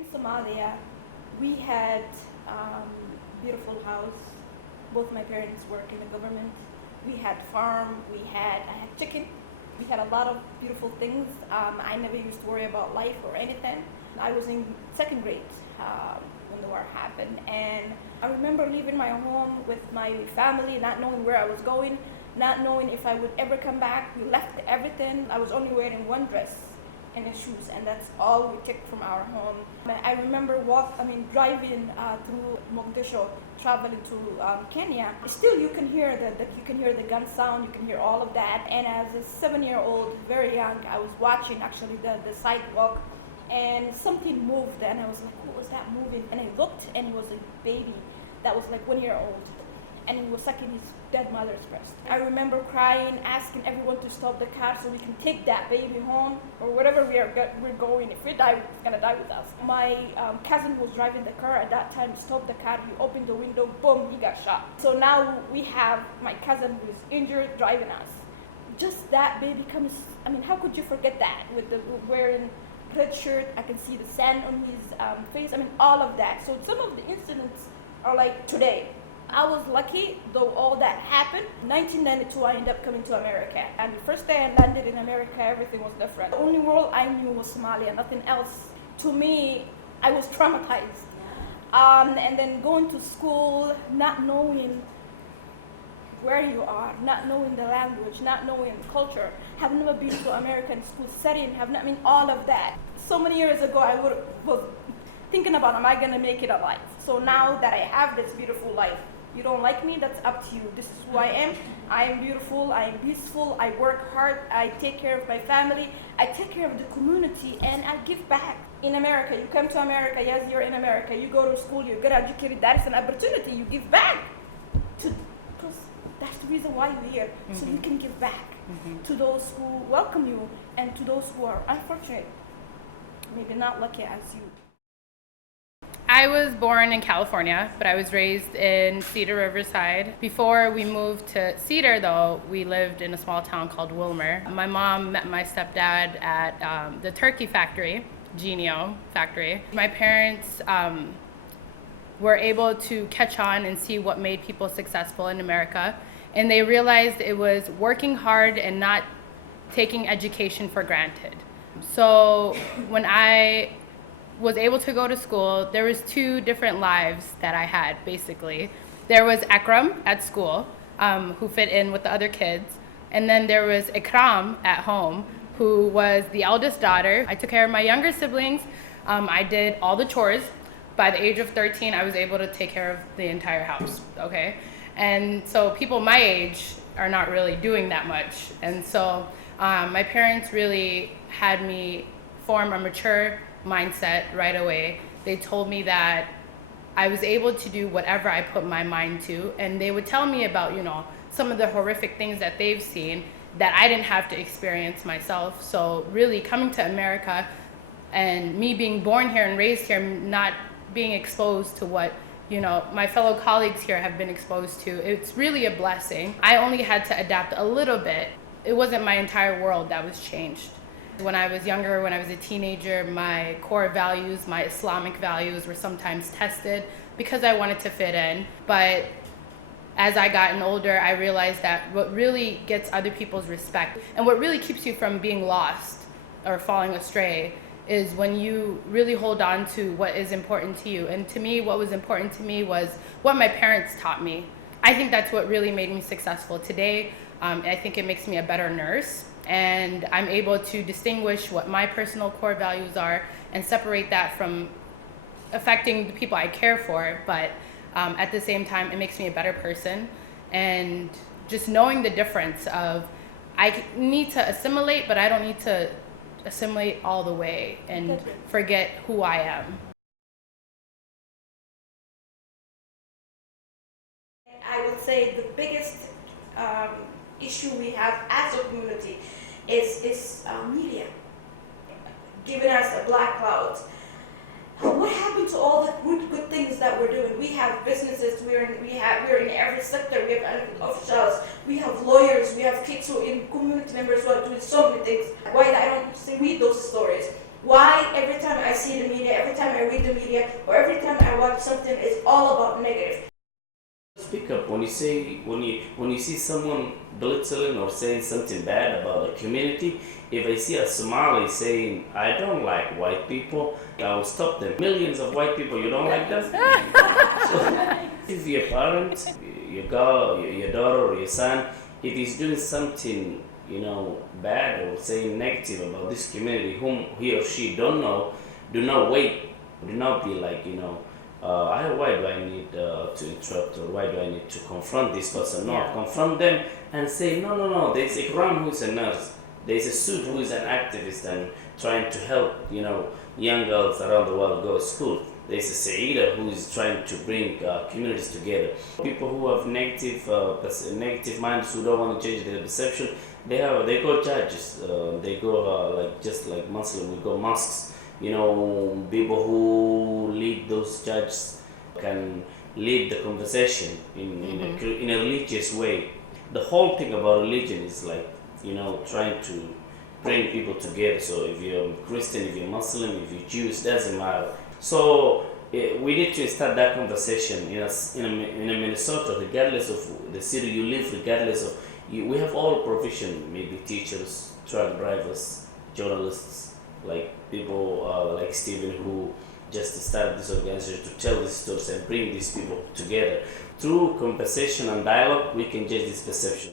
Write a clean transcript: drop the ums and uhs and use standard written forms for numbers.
In Somalia, we had beautiful house. Both my parents work in the government. We had farm. I had chicken. We had a lot of beautiful things. I never used to worry about life or anything. I was in second grade when the war happened, and I remember leaving my home with my family, not knowing where I was going, not knowing if I would ever come back. We left everything. I was only wearing one dress and the shoes, and that's all we took from our home. I remember driving through Mogadishu, traveling to Kenya. Still, you can hear the gun sound, you can hear all of that. And as a 7-year-old, very young, I was watching actually the sidewalk, and something moved, and I was like, "What was that moving?" And I looked, and it was a baby that was like 1 year old, and he was sucking his dead mother's breast. I remember crying, asking everyone to stop the car so we can take that baby home, or wherever we're going. If we die, it's gonna die with us. My cousin was driving the car at that time, stopped the car, he opened the window, boom, he got shot. So now we have my cousin who is injured driving us. Just that baby comes, how could you forget that? Wearing red shirt, I can see the sand on his face, all of that. So some of the incidents are like today. I was lucky, though all that happened. 1992, I ended up coming to America. And the first day I landed in America, everything was different. The only world I knew was Somalia, nothing else. To me, I was traumatized. And then going to school, not knowing where you are, not knowing the language, not knowing the culture, have never been to American school setting, all of that. So many years ago, I was thinking about, am I gonna make it alive? So now that I have this beautiful life, you don't like me, that's up to you. This is who I am. I am beautiful, I am peaceful, I work hard, I take care of my family, I take care of the community, and I give back. In America, you come to America, yes, you're in America, you go to school, you get educated, that is an opportunity, you give back. Because that's the reason why you're here, so you can give back to those who welcome you, and to those who are unfortunate, maybe not lucky as you. I was born in California, but I was raised in Cedar Riverside. Before we moved to Cedar, though, we lived in a small town called Wilmer. My mom met my stepdad at the turkey factory, Genio factory. My parents were able to catch on and see what made people successful in America, and they realized it was working hard and not taking education for granted. So when I was able to go to school, there was 2 different lives that I had, basically. There was Akram at school, who fit in with the other kids, and then there was Ikram at home, who was the eldest daughter. I took care of my younger siblings. I did all the chores. By the age of 13, I was able to take care of the entire house, okay? And so people my age are not really doing that much. And so my parents really had me form a mature mindset right away. They told me that I was able to do whatever I put my mind to, and they would tell me about, some of the horrific things that they've seen that I didn't have to experience myself. So really coming to America and me being born here and raised here, not being exposed to what my fellow colleagues here have been exposed to, it's really a blessing. I only had to adapt a little bit. It wasn't my entire world that was changed. When I was younger, when I was a teenager, my core values, my Islamic values were sometimes tested because I wanted to fit in. But as I gotten older, I realized that what really gets other people's respect and what really keeps you from being lost or falling astray is when you really hold on to what is important to you. And to me, what was important to me was what my parents taught me. I think that's what really made me successful today. I think it makes me a better nurse. And I'm able to distinguish what my personal core values are and separate that from affecting the people I care for. But at the same time, it makes me a better person. And just knowing the difference of I need to assimilate, but I don't need to assimilate all the way and forget who I am. I would say the biggest issue we have as a community is media giving us a black cloud. What happened to all the good things that we're doing? We have businesses. We're in every sector. We have elected officials. We have lawyers. We have kids who in community members who are doing so many things. Why I don't read those stories? Why every time I see the media, every time I read the media, or every time I watch something, it's all about negative? Speak up when you see someone belittling or saying something bad about the community. If I see a Somali saying, I don't like white people, I will stop them. Millions of white people, you don't like them? So if your parent, your girl, your daughter or your son, if he's doing something, bad or saying negative about this community whom he or she don't know, do not wait. Do not be like, why do I need to interrupt, or why do I need to confront this person? No, Yeah. confront them and say, no, there's Ikram who is a nurse, there's a Sud who is an activist and trying to help, young girls around the world go to school. There's a Saida who is trying to bring communities together. People who have negative minds, who don't want to change their perception, they go judges. They go just like Muslim, we go mosques. People who lead those judges can lead the conversation in a religious way. The whole thing about religion is like, trying to bring people together. So if you're Christian, if you're Muslim, if you're Jewish, doesn't matter. So we need to start that conversation in Minnesota, regardless of the city you live, regardless of we have all profession, maybe teachers, truck drivers, journalists, like people like Stephen, who just started this organization to tell these stories and bring these people together. Through conversation and dialogue, we can change this perception.